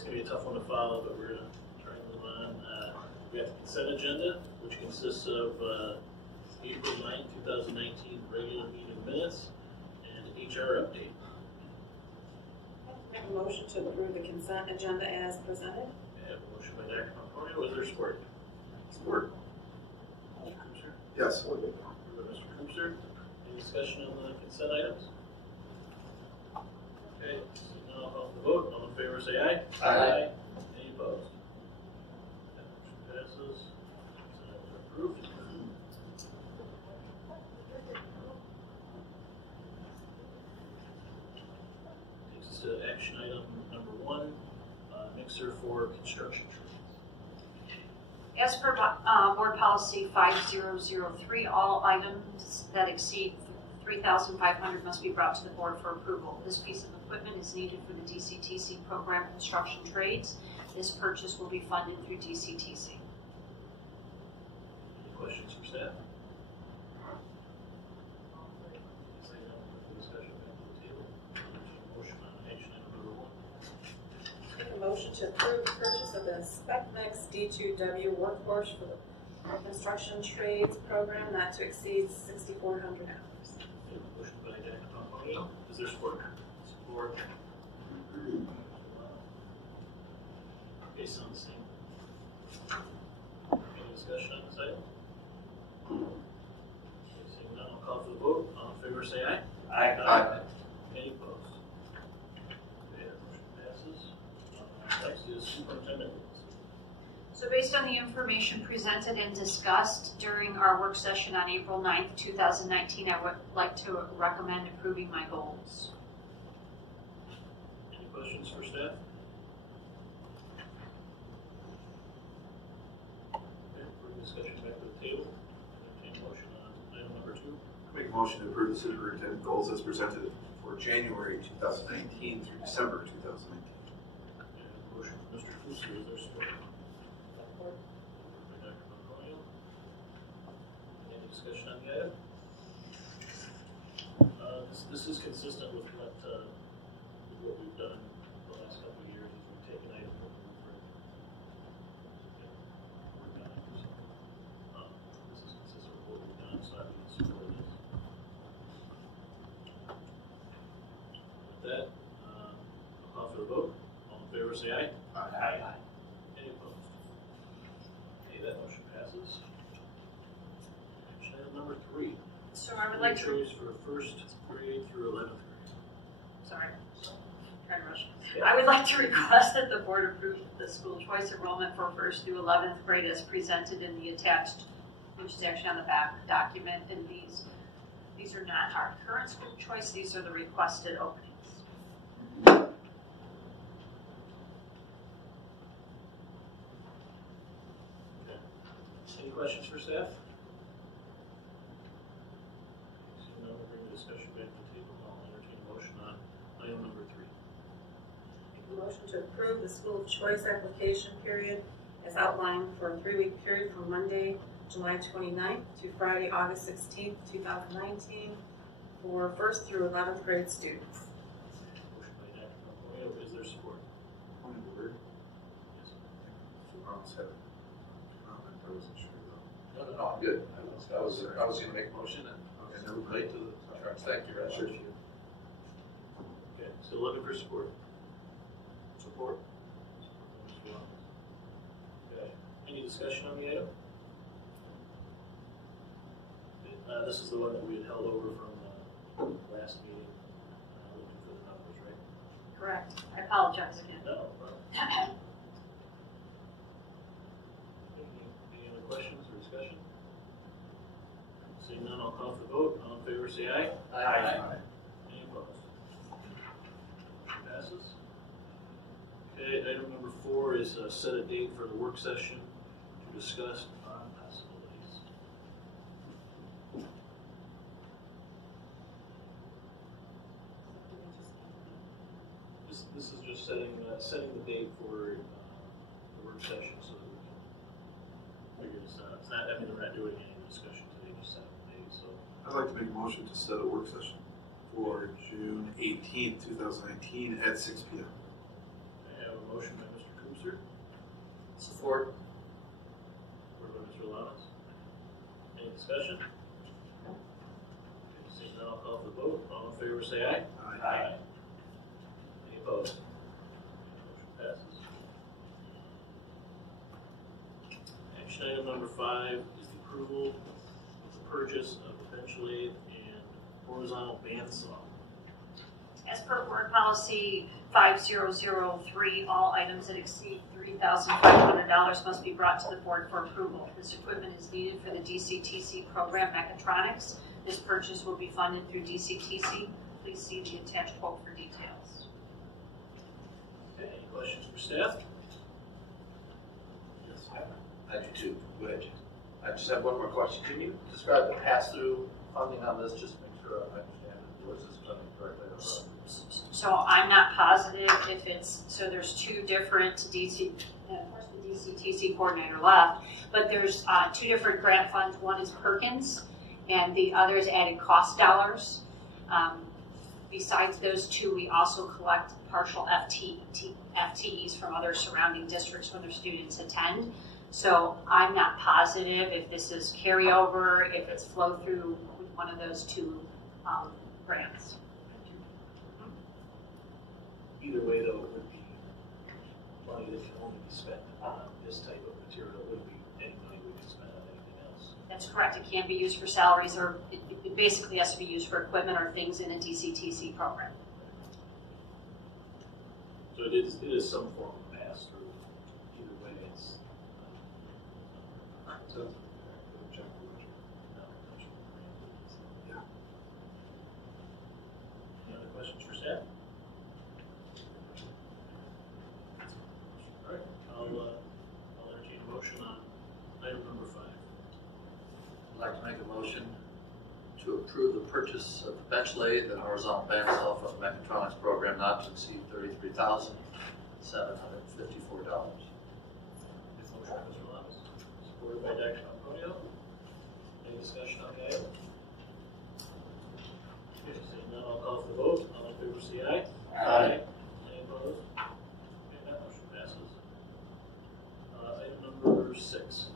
it's going to be a tough one to follow, but we're going to try and move on. We have the consent agenda, which consists of April 9, 2019 regular meeting minutes and HR update. Make a motion to approve the consent agenda as presented. I have a motion by Dr. Pomponio. Is there support? Support. Mr. Cruiser? Yes. Mr. Cruiser? Any discussion on the consent items? Okay, so now I'll call for the vote. All in favor say aye. Aye. Any opposed? That motion passes. Consent items are approved. Takes us to action item number 1, mixer for construction trades. As per Board Policy 5003, all items that exceed 3,500 must be brought to the Board for approval. This piece of equipment is needed for the DCTC program construction trades. This purchase will be funded through DCTC. Any questions for staff? Motion on action item number 1. Make a motion to approve the purchase of the SpecMix D2W workforce for the construction trades program not to exceed $6,400. Motion by Dr. Pomponio. Is there support? Support. Based on the same. Any discussion on this item? Seeing none, I'll call for the vote. All in favor say aye. Aye. Any opposed? Okay, that motion passes. Next is superintendent rules. So based on the information presented and discussed during our work session on April 9th, 2019, I would like to recommend approving my goals. Any questions for staff? Okay, for discussion back to the table. Entertain a motion on item number 2. Make a motion to approve the superintendent goals as presented for January 2019 through December 2019. Motion from Mr. Fuster. Is there support? Support by Dr. Pomponio. Any discussion on the item? This is consistent with what we've done the last couple of years. Is we've taken items that we've worked on. This is consistent with what we've done, so I would support this. With that, I'll call for the vote. All in favor say aye. Aye. Any opposed? Okay, that motion passes. Action item number 3. So I would like to, Choice for first grade through 11th grade. sorry, trying to rush. I would like to request that the board approve the school choice enrollment for 1st through 11th grade as presented in the attached, which is actually on the back document. And these are not our current school choice, these are the requested openings. Okay. Any questions for staff? Seeing none, we'll bring the discussion back to the table. I'll entertain a motion on item number 3. Make a motion to approve the school choice application period as outlined for a 3-week period from Monday, July 29th to Friday, August 16th, 2019 for 1st through 11th grade students. Motion by Dr. Pomponio. Is there support? Point of order. Yes. I almost had a comment. I wasn't sure though. No, I'm good. I was going to make a motion and never played to the charge. Thank you very much. Okay, so looking for support. Support. Okay. Any discussion on the item? This is the one that we had held over from last meeting, looking for the numbers, right? Correct. I apologize again. No. Any other questions or discussion? Seeing none, I'll call for the vote. All in favor, say aye. Aye. Any opposed? Passes. Okay, item number 4 is set a date for the work session to discuss bond possibilities. This is just setting the date for the work session so that we can figure this out. It's not, I mean, we're not doing any discussion today, just setting the date, so. I'd like to make a motion to set a work session for June 18th, 2019 at 6 p.m. I have a motion by Support. Support by Mr. Lamas. Any discussion? Seeing none, I'll call for the vote. All in favor, say aye. Aye. Any opposed? Motion passes. Action item number 5 is the approval of the purchase of a bench lathe and horizontal bandsaw. As per board policy 5003, all items that exceed $3,500 must be brought to the board for approval. This equipment is needed for the DCTC program mechatronics. This purchase will be funded through DCTC. Please see the attached quote for details. Okay, any questions for staff? Yes. I do too. Go ahead, Jason. I just have one more question. Can you describe the pass-through funding on this, just to make sure I understand it? Or is this done correctly? So I'm not positive if it's, so there's two different DC, of course the DCTC coordinator left, but there's 2 different grant funds. One is Perkins and the other is added cost dollars. Besides those 2, we also collect partial FTEs from other surrounding districts when their students attend. So I'm not positive if this is carryover, if it's flow through with one of those 2 grants. Either way, though, it would be money that can only be spent on this type of material. It wouldn't be any money we could spend on anything else. That's correct. It can't be used for salaries, or it basically has to be used for equipment or things in a DCTC program. So it is some form of pass through. Either way, it's. Any other questions for staff? All right, I'll entertain a motion on item number 5. I'd like to make a motion to approve the purchase of the bench lathe and horizontal bandsaw for the mechatronics program not to exceed $33,754. Motion by Mr. Lamas, supported by Dr. Antonio. Any discussion on the item? Okay, seeing none, I'll call for the vote. All in favor, say aye. Aye. Any opposed? Okay, that motion passes. Item number 6.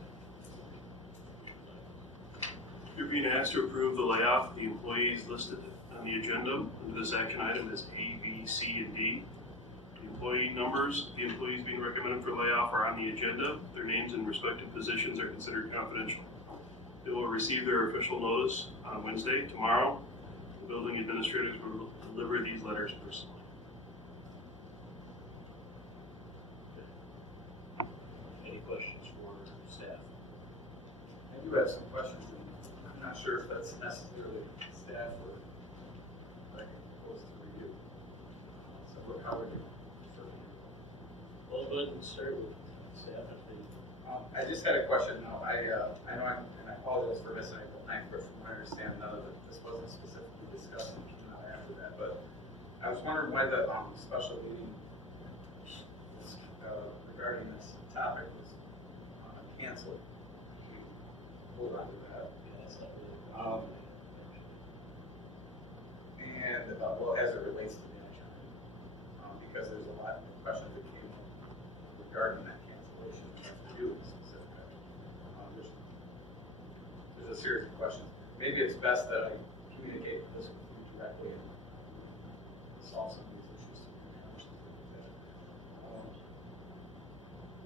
You're being asked to approve the layoff of the employees listed on the agenda under this action item as A, B, C, and D. The employee numbers of the employees being recommended for layoff are on the agenda. Their names and respective positions are considered confidential. They will receive their official notice on Wednesday, tomorrow. The building administrators will deliver these letters personally. Any questions for staff? I do have some questions. I'm not sure if that's necessarily staff or like opposed to review. So how would you prefer to do? Well, go ahead and start with staff. I just had a question. Now, I know and I apologize for missing it tonight, but from what I understand, none of this wasn't specifically discussed after that. But I was wondering why the special meeting regarding this topic was canceled. Hold on to that. And well, as it relates to the action, because there's a lot of questions that came up regarding that cancellation to do with specific. There's a series of questions. Maybe it's best that I communicate this with you directly and solve some of these issues.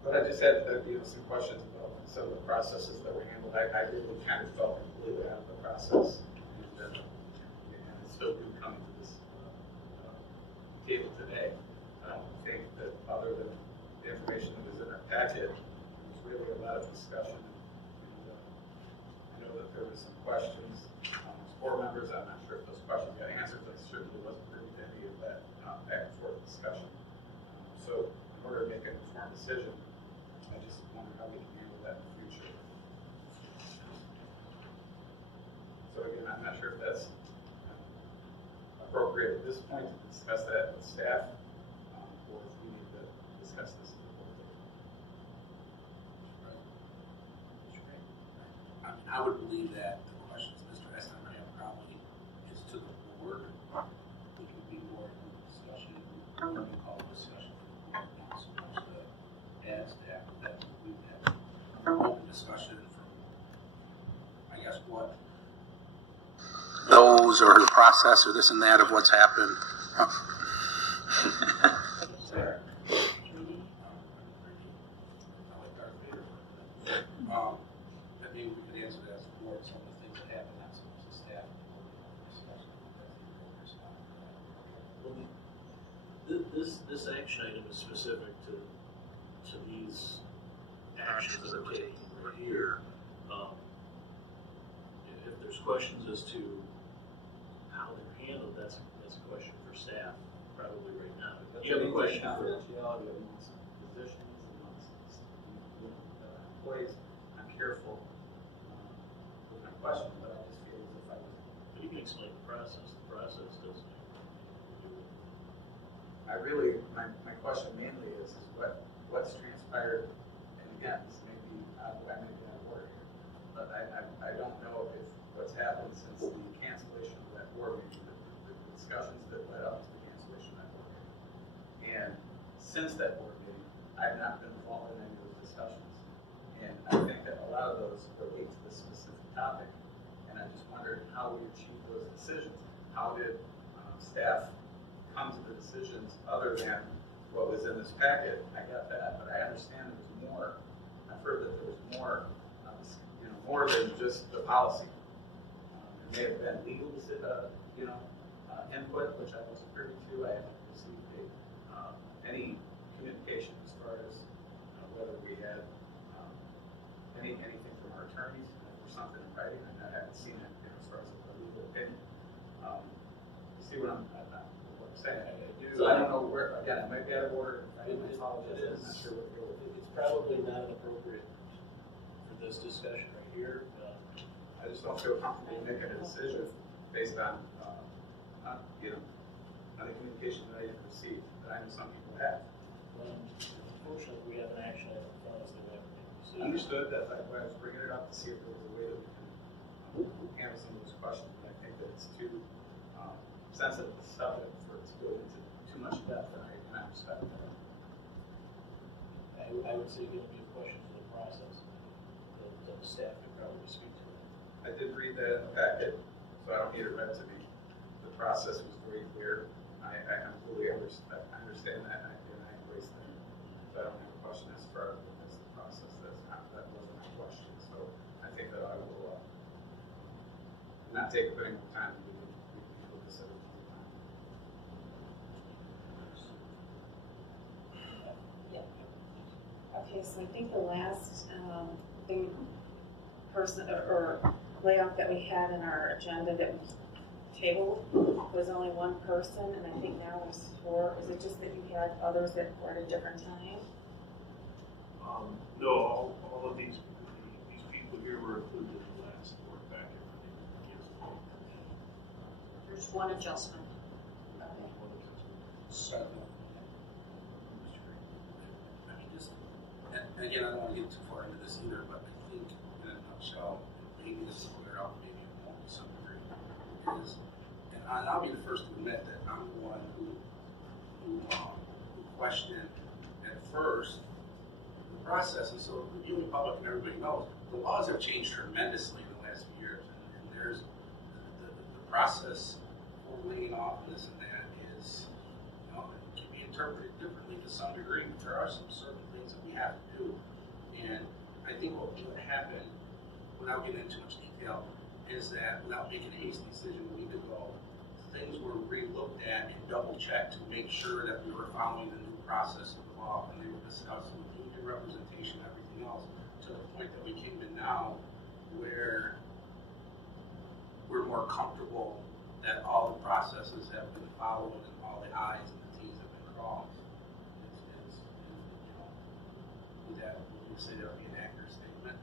But I just had some questions about some of the processes that were handled. I really kind of felt completely out of the process, and still do come to this table today. I don't think that other than the information that was in our packet, there was really a lot of discussion. And, I know that there were some questions as board members. I'm not sure if those questions got answered, but certainly wasn't privy to any of that back and forth discussion. So in order to make an informed decision, I just wonder how we can handle that in the future. So again, I'm not sure if that's appropriate at this point to discuss that with staff, or if we need to discuss this at the board table. I would believe that the questions Mr. Essener may have probably is to the board, which would be more in the discussion, what we call discussion, not so much the ad staff, that discussion from, I guess, what those or the process or this and that of what's happened. Maybe we could answer that as a board, some of the things that happen, not so much the staff. Well, this action item is specific to these actions that are taken right here. If there's questions as to how they're handled, that's a question for staff probably right now. If you have a question for confidentiality amongst positions, amongst employees, I'm careful with my question, but I just feel as if I was. but you can explain the process. The process doesn't have anything to do with it. I really, my question mainly is what's transpired, and again, this may be out of order here, but I don't know if what's happened since the cancellation of that board meeting, the discussions that led up to the cancellation of that board meeting. And since that board meeting, I've not been involved in any of those discussions. And I think that a lot of those relate to this specific topic. And I just wondered how we achieved those decisions. How did staff come to the decisions other than what was in this packet? I got that, but I understand there's more. I've heard that there was more, more than just the policy. It may have been legal, input, which I wasn't privy to. I haven't received any communication as far as whether we had anything from our attorneys or something in writing. I haven't seen it as far as a legal opinion. You see what I'm saying? I do. So I don't know where. Again, it might be out of order. I apologize. I'm not sure what to go with. It's probably not appropriate for this discussion right here. I just don't feel comfortable making a decision based on, on the communication that I have received, that I know some people have. Well, unfortunately, we have an action item in front of us that we have to make a decision. Understood. That's why I was bringing it up to see if there was a way that we can handle some of those questions. But I think that it's too sensitive a subject for it to go into too much depth, and I respect that. I would say give me a question for the process that the staff could probably speak to it. I did read that in the packet, so I don't need it read to me. The process was very clear. I completely understand that, and I embrace that. So I don't have a question as far as the process. That wasn't my question. So I think that I will not take any more time. We can look this at another time. Yeah. Okay, so I think the last or layoff that we had in our agenda that we tabled was only one person, and I think now there's 4. Is it just that you had others that were at a different time? No, all of these people here were included in the last board packet. There's one adjustment. Okay. So, and again, I don't want to get too far into this either, but I think in a nutshell, maybe this is clear out, maybe it won't to some degree, is, and I'll be the first to admit that I'm the one who questioned at first the process. And so you and the public and everybody knows, the laws have changed tremendously in the last few years. And there's the process for laying off and this and that is, it can be interpreted differently to some degree, but there are some certain things that we have to do. And I think what happened, without getting into much detail, is that without making a hasty decision a week ago, things were re-looked at and double-checked to make sure that we were following the new process of the law, and they were discussing union representation and everything else, to the point that we came to now where we're more comfortable that all the processes have been followed and all the I's and the T's have been crossed. Would you say that would be an accurate statement?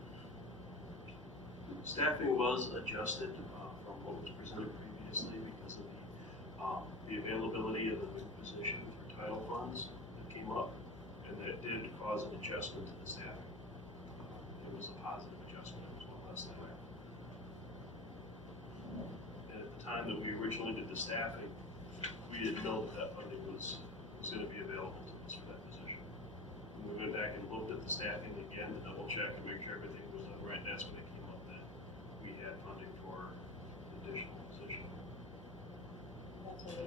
Staffing was adjusted from what was presented previously because of the availability of the new position for title funds that came up, and that did cause an adjustment to the staffing. It was a positive adjustment, it was one less than that. And at the time that we originally did the staffing, we didn't know that funding was going to be available to us for that position. And we went back and looked at the staffing again to double check and make sure everything was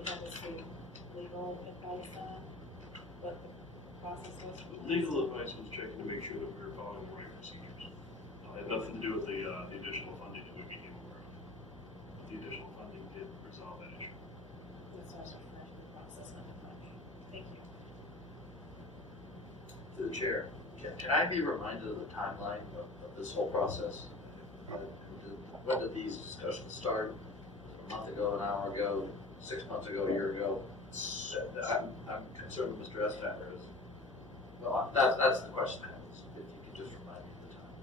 had to see legal advice on what the process was? Legal advice was checking to make sure that we were following the right procedures. It had nothing to do with the additional funding that we became aware of. The additional funding did resolve that issue. That's also for the process of the funding. Thank you. To the chair, can I be reminded of the timeline of this whole process? When did these discussions start? A month ago, an hour ago, 6 months ago, a year ago? I'm concerned with Mr. Estheimer. Well, that's the question I have, is if you could just remind me of the time.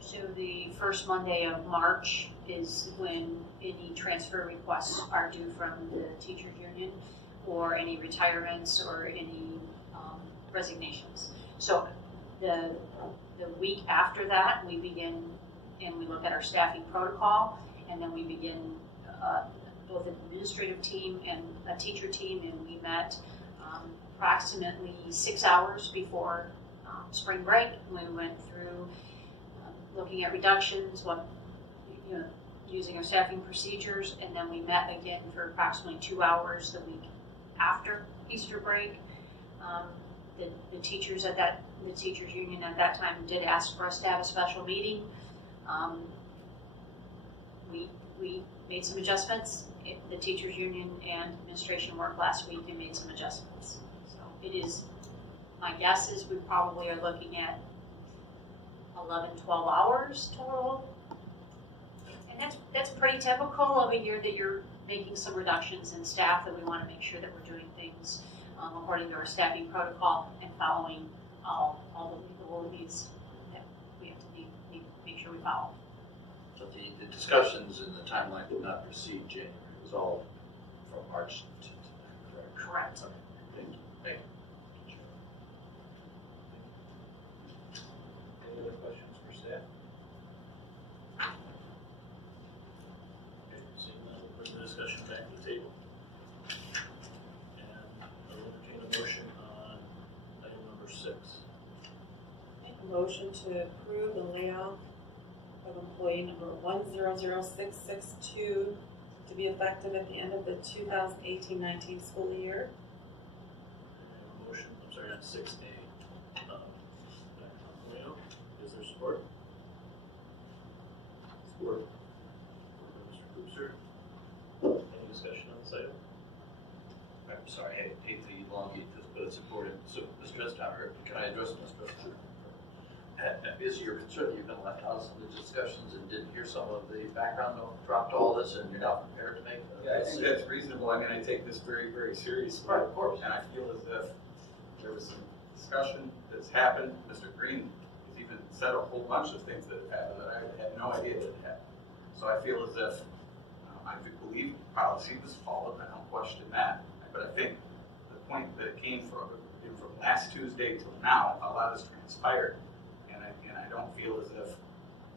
So the first Monday of March is when any transfer requests are due from the teachers union, or any retirements, or any resignations. So the week after that, we begin and we look at our staffing protocol, and then we begin both an administrative team and a teacher team, and we met approximately 6 hours before spring break. We went through looking at reductions, using our staffing procedures, and then we met again for approximately 2 hours the week after Easter break. The teachers the teachers union at that time did ask for us to have a special meeting. We made some adjustments. The teachers union and administration worked last week and made some adjustments. So it is, my guess is we probably are looking at 11, 12 hours total. And that's pretty typical of a year that you're making some reductions in staff, that we want to make sure that we're doing things according to our staffing protocol and following all the legalese that we have to make sure we follow. So the discussions and the timeline did not precede January. It was all from March to tonight, correct? Correct. Okay. Thank you. Thank you. Any other questions for staff? Okay, seeing none, we'll bring the discussion back to the table. And I'll entertain a motion on item number 6. Make a motion to approve the layoff of employee number 100662 to be effective at the end of the 2018-19 school year. Motion, I'm sorry, on 6A. Leo, is there support? Support. Mr. Cooper. Any discussion on this item? I'm sorry, I hate to elongate this, but it's important. So, Mr. Estheimer, can I address Mr. Estheimer? Is your concern that you've been left out of some of the discussions and didn't hear some of the background drop to all this, and you're not prepared to make a Yeah, I think that's reasonable. I mean, I take this very, very seriously. Right, of course. And I feel as if there was some discussion that's happened. Mr. Green has even said a whole bunch of things that have happened that I had no idea that had happened. So I feel as if I believe policy was followed. I don't question that. But I think the point that came from last Tuesday till now, a lot has transpired. And I don't feel as if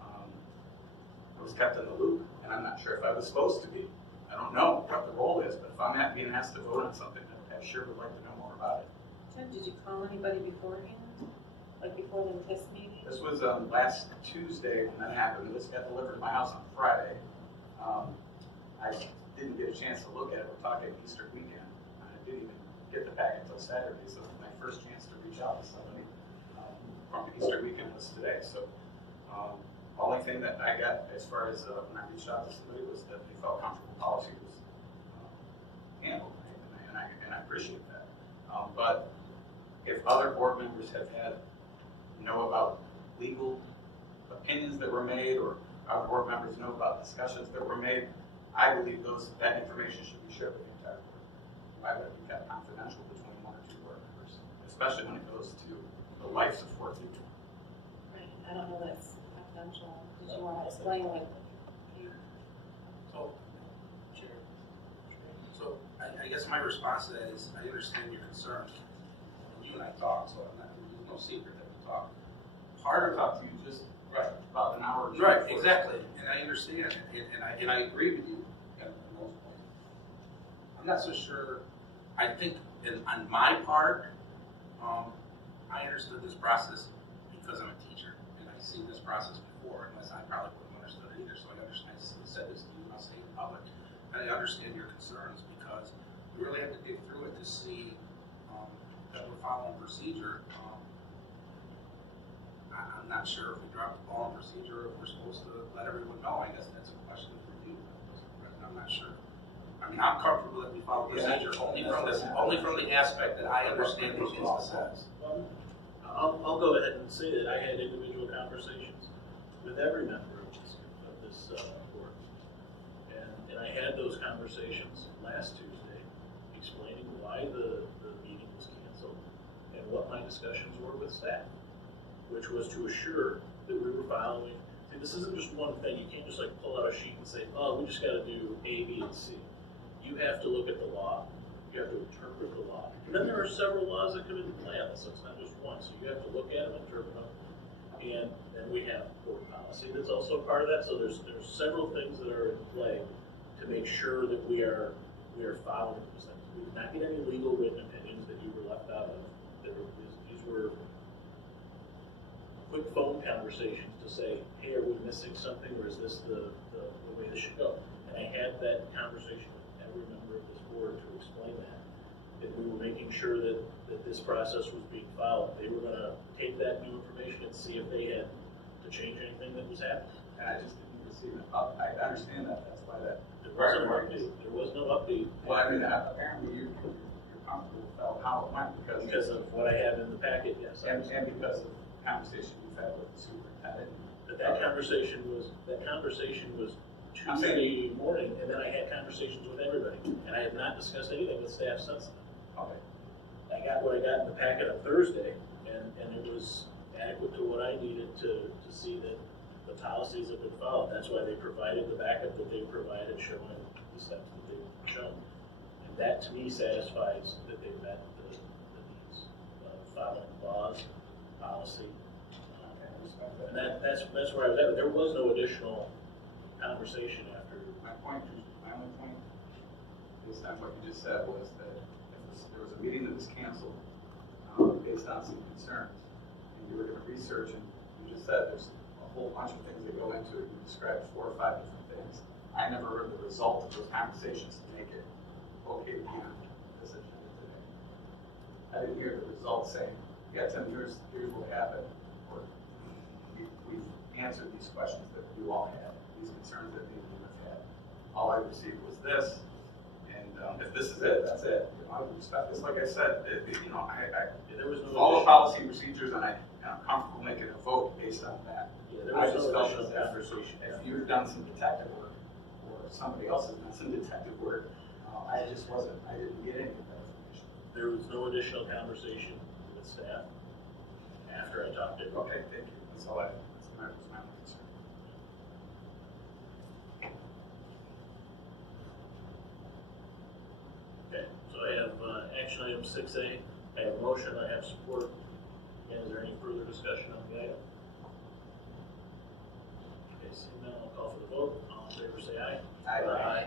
I was kept in the loop, and I'm not sure if I was supposed to be. I don't know what the role is, but if I'm not being asked to vote on something, I sure would like to know more about it. Tim, did you call anybody beforehand? Like before this meeting? This was last Tuesday when that happened. This got delivered to my house on Friday. I didn't get a chance to look at it. We're talking Easter weekend. I didn't even get the packet until Saturday, so my first chance to reach out to somebody from the Easter weekend was today. So only thing that I got as far as when I reached out to somebody was that they felt comfortable policy was handled, and I appreciate that. But if other board members have know about legal opinions that were made, or our board members know about discussions that were made, I believe that information should be shared with the entire board. Why would it be kept confidential between one or two board members, especially when it goes to the lives of 4 people? Right. I don't know that it's confidential. Did you want to explain what? So, Chair. So I guess my response to that is I understand your concerns. You and I talked, so there's no secret that we talked. Part of talked to you just about an hour. Right, exactly, and I understand, and I agree with you at most points. I'm not so sure. I think on my part, I understood this process because I'm a teacher, and I've seen this process before, unless I probably wouldn't have understood it either. So I understand. I said this to you, and I'll say it in public. And I understand your concerns because we really have to dig through it to see that we're following procedure. I'm not sure if we dropped the ball in procedure, or if we're supposed to let everyone know. I guess that's a question for you, Mr. President. I'm not sure. I mean, I'm comfortable that we follow procedure only from the aspect that I understand what business says. I'll go ahead and say that I had individual conversations with every member of this board. And I had those conversations last Tuesday, explaining why the meeting was canceled and what my discussions were with staff, which was to assure that we were following. See, this isn't just one thing. You can't just like pull out a sheet and say, oh, we just got to do A, B, and C. You have to look at the law. You have to interpret the law. And then there are several laws that come into play on this, so it's not just one. So you have to look at them, interpret them, and then we have board policy that's also part of that. So there's several things that are in play to make sure that we are following those things. We did not get any legal written opinions that you were left out of. These were quick phone conversations to say, hey, are we missing something, or is this the way this should go? And I had that conversation with every member of this board to explain that we were making sure that this process was being followed. They were going to take that new information and see if they had to change anything that was happening. And I just didn't receive it. I understand that. That's why that. There was no update. There was no update. Well, I mean, apparently you're comfortable with how it went because of what I have in the packet. Yes, and because of the conversation you've had with the superintendent. But that conversation was Tuesday morning, and then I had conversations with everybody, and I have not discussed anything with staff since then. Okay. I got what I got in the packet on Thursday, and it was adequate to what I needed to see that the policies have been followed. That's why they provided the backup that they provided, showing the steps that they've shown. And that, to me, satisfies that they've met the needs of following laws, policy. And that's where I was at. There was no additional conversation after. My only point, based on what you just said, was that there was a meeting that was canceled based on some concerns, and you were going to research, and you just said there's a whole bunch of things that go into it. You described 4 or 5 different things. I never heard the result of those conversations to make it okay to be on this agenda today. I didn't hear the result saying, yeah, Tim, here's what happened, or we've answered these questions that you all had, these concerns that maybe you have had. All I received was this, and if this is it, that's it. You know, I would respect this. Like I said, there was no all the policy procedures, and I'm comfortable making a vote based on that. Yeah, there was no felt additional that conversation. if you've done some detective work, or somebody else has done some detective work, I didn't get any of that information. There was no additional conversation with staff after I talked to them. Okay, thank you. That's all that was my only concern. Okay, so I have action item 6A. I have motion, I have support. Again, is there any further discussion on the item? Okay, seeing none, I'll call for the vote. All in favor say aye. Aye.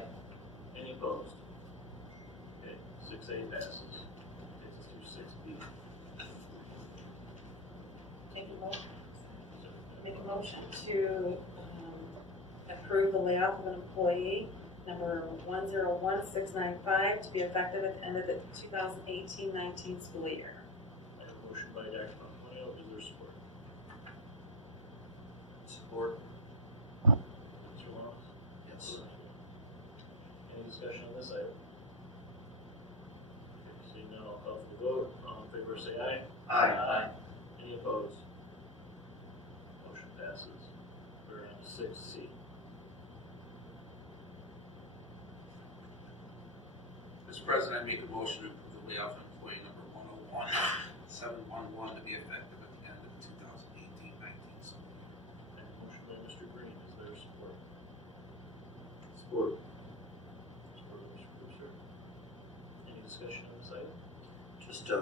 Any opposed? Okay, 6A passes. Takes us to 6B. Make a motion to approve the layoff of an employee, number 101695, to be effective at the end of the 2018-19 school year. I have a motion by Dr. Montoya. Is there support? Support. Mr. Lawrence? Yes. Any discussion on this item? Okay, seeing none, I'll call for the vote. All in favor say aye. Aye. Any opposed? Motion passes. We're on 6C. Mr. President, I make a motion to approve the layoff of employee number 101711 to be effective at the end of the 2018-19 school year. And a motion by Mr. Green. Is there support? Support. Support by Mr. Cruiser. Any discussion on this item?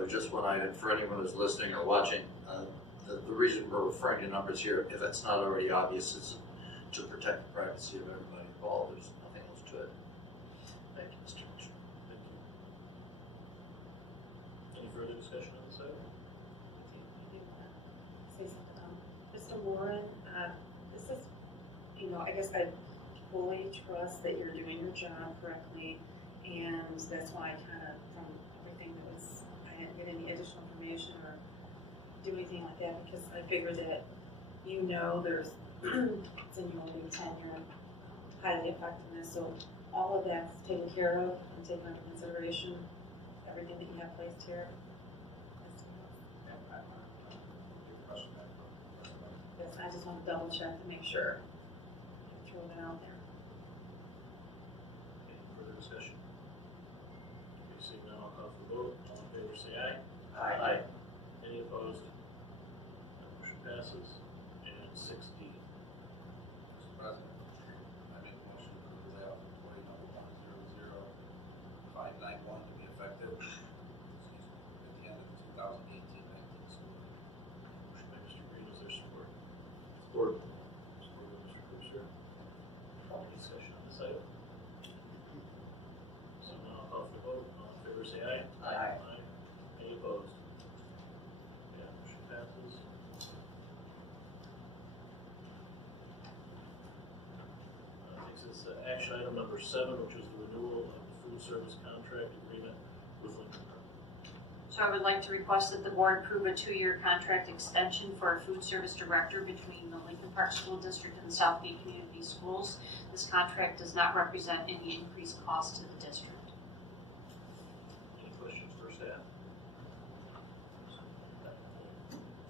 Just one item for anyone who's listening or watching. The reason we're referring to numbers here, if it's not already obvious, is to protect the privacy of everybody involved. There's nothing else to it. Thank you, Mr. Commissioner. Thank you. Any further discussion on this item? Say something. Mr. Warren, this is, I guess I fully trust that you're doing your job correctly, And that's why I kind of, from everything that was, I didn't get any additional information or do anything like that, because I figured that, there's continually tenure, highly effectiveness, so all of that's taken care of and taken into consideration, everything that you have placed here. Yes, I just want to double check to make sure. Throw that out there. Any further discussion? Okay, seeing none, I'll call for the vote. All in favor, say aye. Aye. Any opposed? That motion passes. And 6D. Mr. President, I make a motion to approve the layoff of employee number 1005991 to be effective, at the end of the 2018-19 school year. Motion by Mr. Green, is there support? Support. Support by Mr. Kuchar. Any discussion on this item? So now I'll call for the vote. All in favor, say aye. Aye. Any opposed? Yeah, motion passes. Takes us to action item number 7, which is the renewal of the food service contract agreement with Lincoln Park. So I would like to request that the board approve a 2-year contract extension for a food service director between the Lincoln Park School District and the Southgate Community Schools. This contract does not represent any increased cost to the district. Any questions for staff?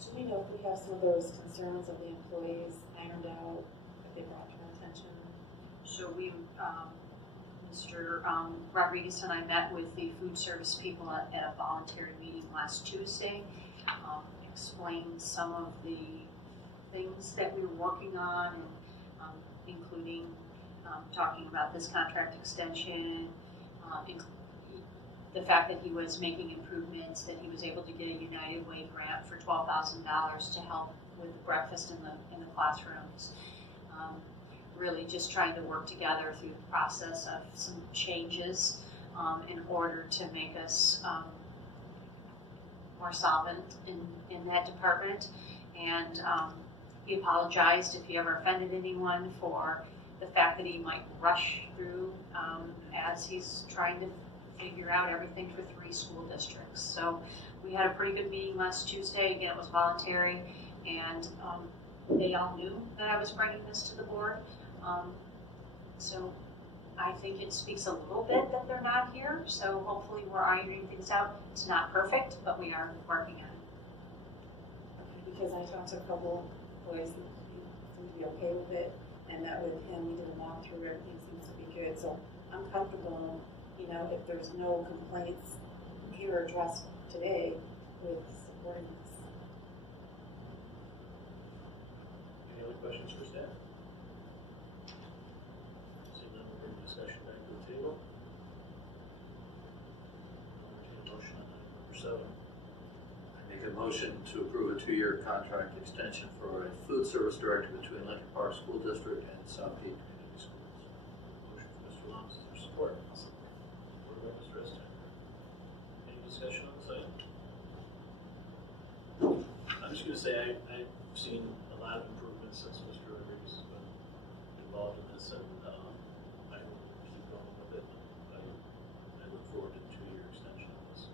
Do we know if we have some of those concerns of the employees ironed out, if they brought to our attention? So we, Mr. Rodriguez and I met with the food service people at a voluntary meeting last Tuesday, explained some of the things that we were working on, and including talking about this contract extension, the fact that he was making improvements, that he was able to get a United Way grant for $12,000 to help with the breakfast in the classrooms. Really just trying to work together through the process of some changes in order to make us more solvent in that department. And he apologized if he ever offended anyone for the fact that he might rush through as he's trying to figure out everything for 3 school districts. So we had a pretty good meeting last Tuesday. Again, it was voluntary, and they all knew that I was bringing this to the board. So I think it speaks a little bit that they're not here. So hopefully we're ironing things out. It's not perfect, but we are working on it. Okay, because I talked to a couple employees that seemed to be okay with it, and met with him, we did a walkthrough, everything seems to be good. So I'm comfortable, if there's no complaints here addressed today with supporting this. Any other questions for staff? Seeing none, we'll bring the discussion back to the table. I'll entertain a motion on item number 7. I make a motion to approve a 2-year contract extension for a food service director between Lincoln Park School District and Southgate Community Schools. Motion for Mr. Lums, is there support? Support by Mr. Estes. Any discussion on this item? I'm just going to say I've seen a lot of improvements since Mr. Rodriguez has been involved in this, and I will keep going with it. I look forward to the 2-year extension of this.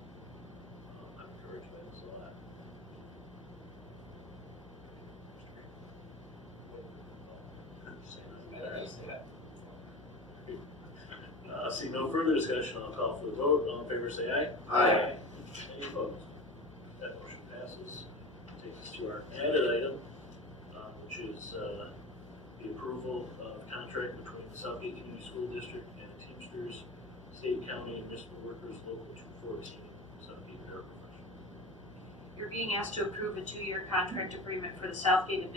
I'm encouraged by this a lot. See no further discussion, I'll call for the vote. All in favor say aye. Aye. Any opposed? That motion passes. Takes us to our added item, which is the approval of contract between the Southgate Community School District and Teamsters State, County, and Municipal Workers Local 214, Southgate Paraprofessional. You're being asked to approve a 2-year contract agreement for the Southgate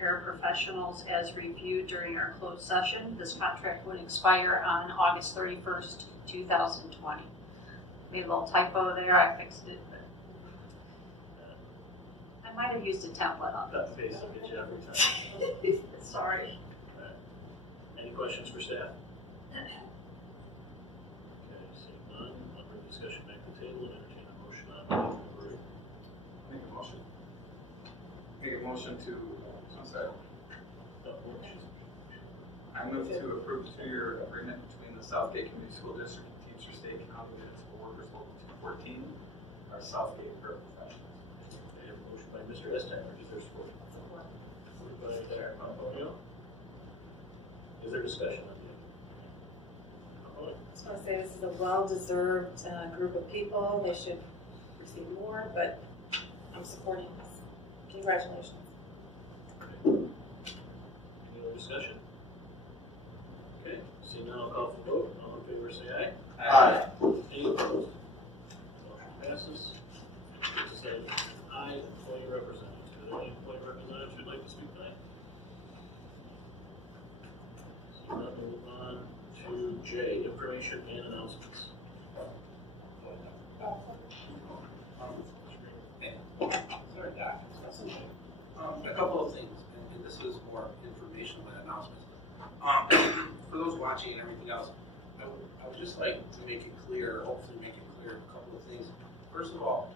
paraprofessionals as reviewed during our closed session. This contract would expire on August 31st, 2020. Made a little typo there, I fixed it, but I might have used a template on That face will get you every time. this. Sorry. Any questions for staff? Okay, seeing none, I'll bring discussion back to the table and entertain a motion on item number 8. Make a motion. Make a motion to, sunset. I move to approve the 2-year agreement between the Southgate Community School District and Teamsters State County Municipal Workers Local 214, our Southgate paraprofessionals. I have a motion by Mr. Estimer. Is there support? Support by Dr. Pomponio. Is there discussion on the item? I just want to say this is a well-deserved group of people. They should receive more, but I'm supporting this. Congratulations. Any other discussion? Okay, seeing none, I'll call for the vote. All in favor, say aye. Aye. Any opposed? Motion passes. Next item, I, employee representatives. Are there any employee representatives who'd like to speak tonight? So now we'll move on to J, information and announcements. Sorry, Doc. A couple of things, and this is more informational than announcements. For those watching and everything else, I would just like to make it clear, hopefully make it clear, a couple of things. First of all,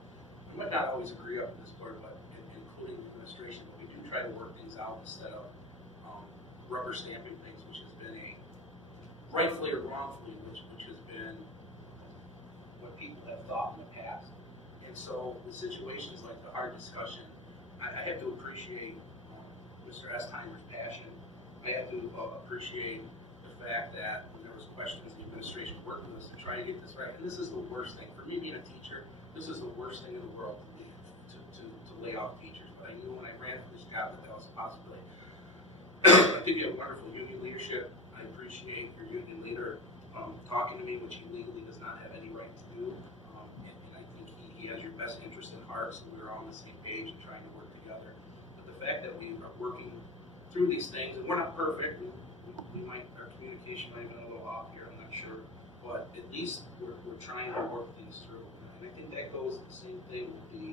we might not always agree up in this board, but including administration, but we do try to work things out instead of rubber stamping things, which has been rightfully or wrongfully, which has been what people have thought in the past. And so the situations like the hard discussion, I have to appreciate Mr. Estheimer's passion. I have to appreciate the fact that when there was questions, the administration worked with us to try to get this right. And this is the worst thing. For me being a teacher, this is the worst thing in the world to lay off teachers. But I knew when I ran for this job that was a possibility. I think you have wonderful union leadership. I appreciate your union leader talking to me, which he legally does not have any right to do. And I think he has your best interest in heart, so we're all on the same page and trying to work together. But the fact that we are working through these things, and we're not perfect, we might, our communication might have been a little off here, I'm not sure, but at least we're trying to work things through. And I think that goes the same thing with the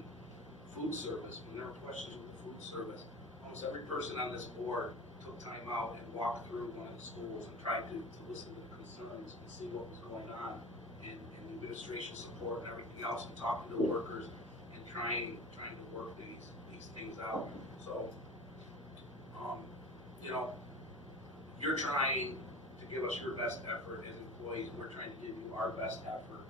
food service. When there were questions with the food service, almost every person on this board took time out and walked through one of the schools and tried to listen to the concerns and see what was going on, and the administration support and everything else, and talking to the workers and trying to work these things out. So, you know, you're trying to give us your best effort as employees. We're trying to give you our best effort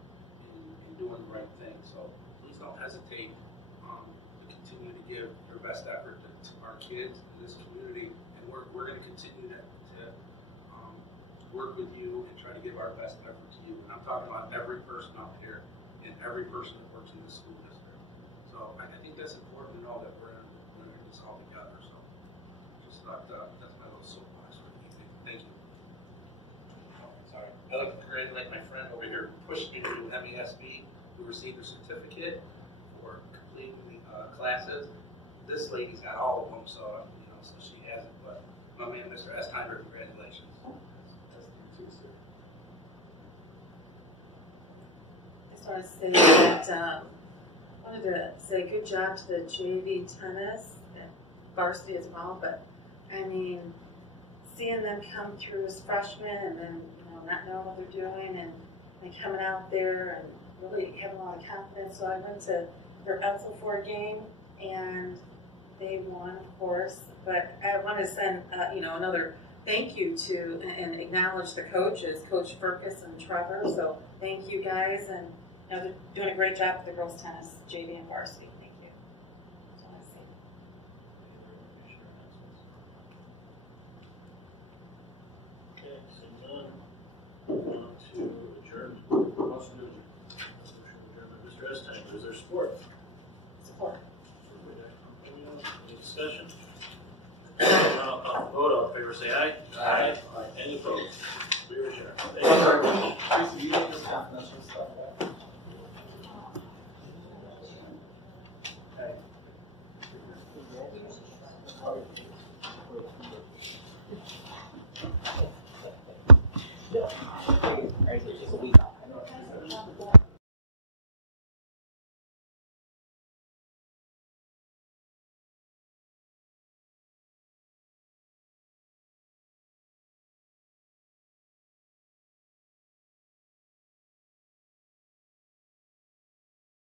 in doing the right thing. So please don't hesitate to continue to give your best effort to our kids in this community. And we're going to continue to work with you and try to give our best effort to you. And I'm talking about every person out here and every person that works in the school district. So I think that's important to know that we're in this all together. So just thought that's my little soapbox for the evening. Thank you. Sorry. I'd like to congratulate my friend over here who pushed me to do MESB, who received a certificate for completing the classes. This lady's got all of them, so so she has it. But my man, Mr. Estheimer, congratulations. I just want to say that I wanted to say good job to the JV tennis and varsity as well. But I mean, seeing them come through as freshmen and then not knowing what they're doing and coming out there and really having a lot of confidence. So I went to their Etzel 4 game and they won, of course. But I want to send another thank you to and acknowledge the coaches, Coach Furcus and Trevor. So thank you guys, and they're doing a great job with the girls tennis, JV and varsity. Thank you. That's all I say. Okay, seeing none, move on to adjournment. Motion to adjourn. Motion to adjourn by Mr. Estheimer. Is there support? Support. Any discussion? I'll call for vote. All in favor say aye. Aye. Any opposed? We are adjourned. Thank you very much.